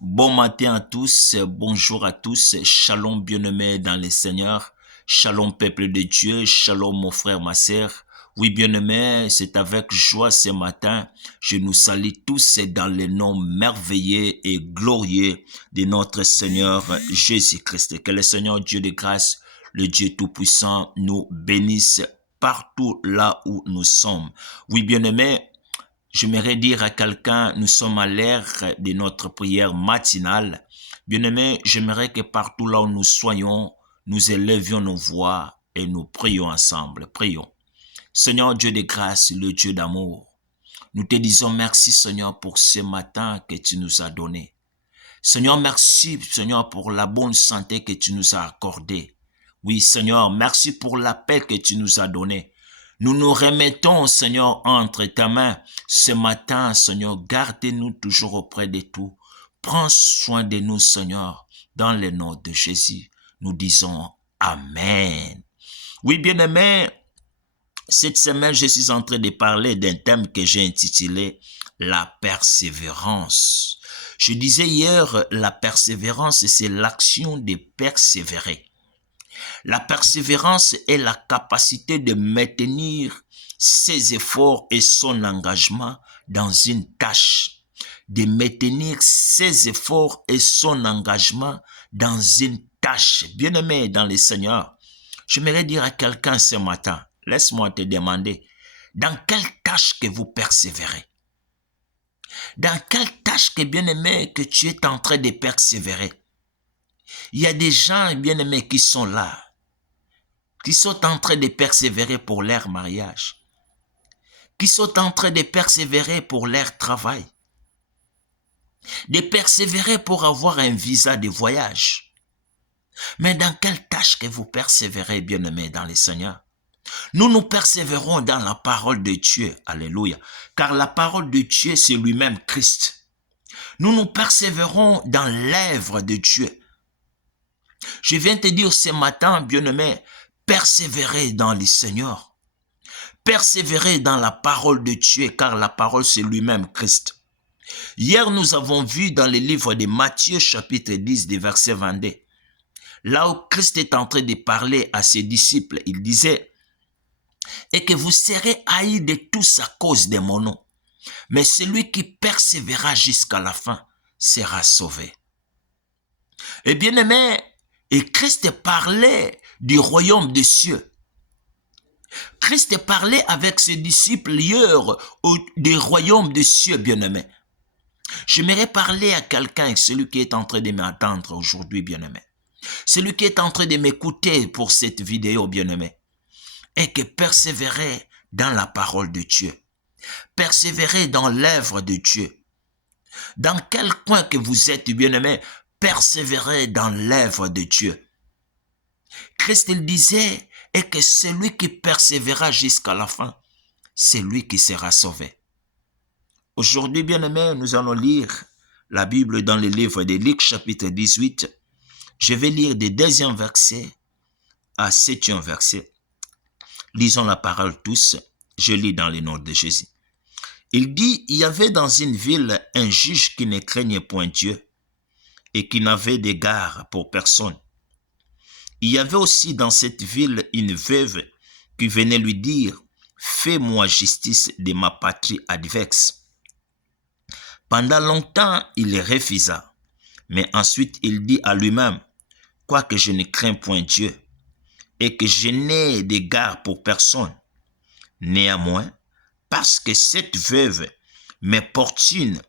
Bon matin à tous, bonjour à tous, shalom bien-aimés dans le Seigneur, shalom peuple de Dieu, shalom mon frère, ma sœur. Oui bien-aimés, c'est avec joie ce matin, je nous salue tous dans le nom merveilleux et glorieux de notre Seigneur Jésus-Christ. Que le Seigneur Dieu de grâce, le Dieu Tout-Puissant, nous bénisse partout là où nous sommes. Oui bien-aimés, j'aimerais dire à quelqu'un, nous sommes à l'ère de notre prière matinale. Bien-aimé, j'aimerais que partout là où nous soyons, nous élevions nos voix et nous prions ensemble. Prions. Seigneur Dieu de grâce, le Dieu d'amour, nous te disons merci Seigneur pour ce matin que tu nous as donné. Seigneur, merci Seigneur pour la bonne santé que tu nous as accordée. Oui Seigneur, merci pour la paix que tu nous as donnée. Nous nous remettons, Seigneur, entre ta main. Ce matin, Seigneur, gardez-nous toujours auprès de tout. Prends soin de nous, Seigneur, dans le nom de Jésus. Nous disons Amen. Oui, bien-aimés, cette semaine, je suis en train de parler d'un thème que j'ai intitulé la persévérance. Je disais hier, la persévérance, c'est l'action de persévérer. La persévérance est la capacité de maintenir ses efforts et son engagement dans une tâche. De maintenir ses efforts et son engagement dans une tâche. Bien-aimé dans le Seigneur, j'aimerais dire à quelqu'un ce matin, laisse-moi te demander, dans quelle tâche que vous persévérez? Dans quelle tâche que bien-aimé que tu es en train de persévérer? Il y a des gens bien-aimés qui sont là, qui sont en train de persévérer pour leur mariage, qui sont en train de persévérer pour leur travail, de persévérer pour avoir un visa de voyage. Mais dans quelle tâche que vous persévérez, bien-aimés dans le Seigneur? Nous persévérons dans la parole de Dieu, alléluia, car la parole de Dieu, c'est lui-même Christ. Nous persévérons dans l'œuvre de Dieu. Je viens te dire ce matin, bien-aimé, persévérez dans le Seigneur. Persévérez dans la parole de Dieu, car la parole, c'est lui-même Christ. Hier, nous avons vu dans le livre de Matthieu, chapitre 10, des versets 22, là où Christ est en train de parler à ses disciples, il disait, « Et que vous serez haïs de tous à cause de mon nom, mais celui qui persévérera jusqu'à la fin sera sauvé. » Et bien aimé, et Christ parlait du royaume des cieux. Christ parlait avec ses disciples hier du royaume des cieux, bien-aimé. J'aimerais parler à quelqu'un, celui qui est en train de m'attendre aujourd'hui, bien-aimé. Celui qui est en train de m'écouter pour cette vidéo, bien-aimé. Et que persévérer dans la parole de Dieu. Persévérer dans l'œuvre de Dieu. Dans quel coin que vous êtes, bien-aimé, persévérer dans l'œuvre de Dieu. Christ, il disait, et que celui qui persévérera jusqu'à la fin, c'est lui qui sera sauvé. Aujourd'hui, bien-aimés, nous allons lire la Bible dans le livre de Luc, chapitre 18. Je vais lire des 2e versets à 7e verset. Lisons la parole tous. Je lis dans le nom de Jésus. Il dit, il y avait dans une ville un juge qui ne craignait point Dieu et qui n'avait d'égard pour personne. Il y avait aussi dans cette ville une veuve qui venait lui dire, « Fais-moi justice de ma patrie adverse. » Pendant longtemps, il refusa, mais ensuite il dit à lui-même, « Quoique je ne crains point Dieu et que je n'ai d'égard pour personne, néanmoins, parce que cette veuve m'importune,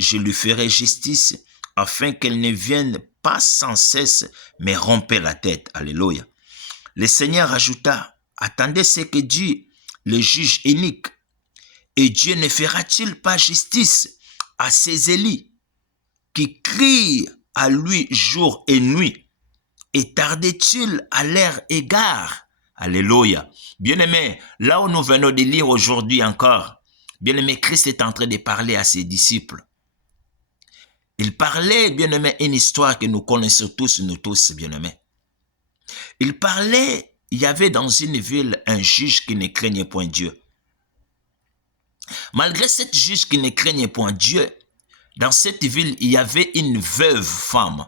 je lui ferai justice afin qu'elle ne vienne pas sans cesse me romper la tête. » Alléluia. Le Seigneur ajouta, attendez ce que dit le juge unique. Et Dieu ne fera-t-il pas justice à ses élus qui crient à lui jour et nuit? Et tardait-il à leur égard? Alléluia. Bien-aimé, là où nous venons de lire aujourd'hui encore, bien-aimé, Christ est en train de parler à ses disciples. Il parlait, bien-aimé, une histoire que nous connaissons tous, nous tous, bien-aimé. Il parlait, il y avait dans une ville un juge qui ne craignait point Dieu. Malgré cette juge qui ne craignait point Dieu, Dans cette ville, il y avait une veuve femme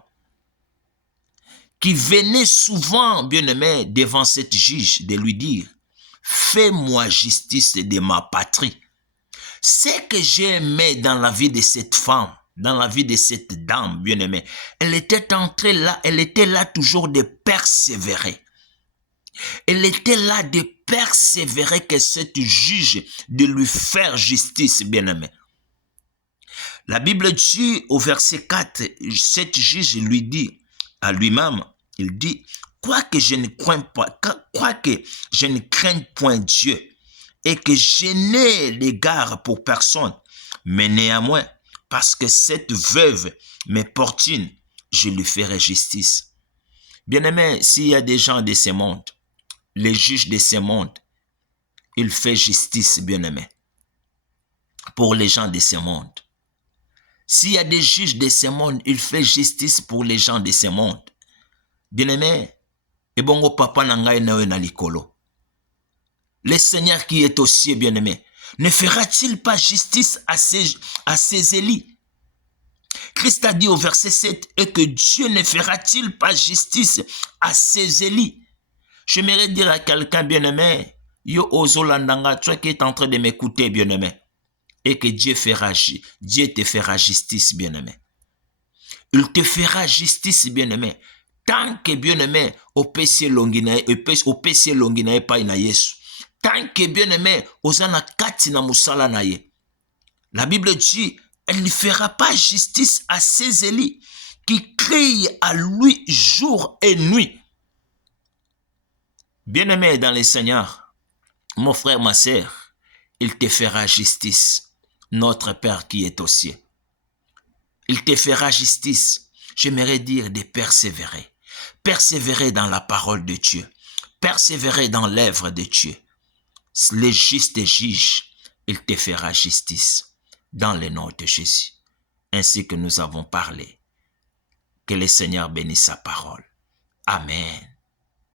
qui venait souvent, bien-aimé, devant cette juge de lui dire, fais-moi justice de ma patrie. Ce que j'ai aimé dans la vie de cette femme, dans la vie de cette dame, bien-aimée, elle était là toujours de persévérer. Elle était là de persévérer que cette juge de lui faire justice, bien-aimé. La Bible dit au verset 4, cette juge lui dit à lui-même, il dit, quoique je ne craigne point Dieu et que je n'ai l'égard pour personne, mais néanmoins, parce que cette veuve m'importune, je lui ferai justice. Bien-aimé, s'il y a des gens de ce monde, les juges de ce monde, il fait justice, bien-aimé, pour les gens de ce monde. S'il y a des juges de ce monde, il fait justice pour les gens de ce monde. Bien-aimé, ebongo papa nangai nawe na likolo. Le Seigneur qui est au ciel, bien-aimé, ne fera-t-il pas justice à ses élits? Christ a dit au verset 7, et que Dieu ne fera-t-il pas justice à ses élits? J'aimerais dire à quelqu'un, bien-aimé, yo ozolandanga, toi qui es en train de m'écouter, bien-aimé, et que Dieu te fera justice, bien-aimé. Il te fera justice, bien-aimé. Tant que, bien-aimé, au PC longinae pa ina Yesu. Tant que, bien-aimé, ozana kati na musala na ye. La Bible dit, elle ne fera pas justice à ses élits qui crient à lui jour et nuit. Bien-aimé dans le Seigneur, mon frère, ma sœur, il te fera justice, notre Père qui est au ciel. Il te fera justice. J'aimerais dire de persévérer. Persévérer dans la parole de Dieu. Persévérer dans l'œuvre de Dieu. Le juste juge, il te fera justice dans le nom de Jésus. Ainsi que nous avons parlé. Que le Seigneur bénisse sa parole. Amen.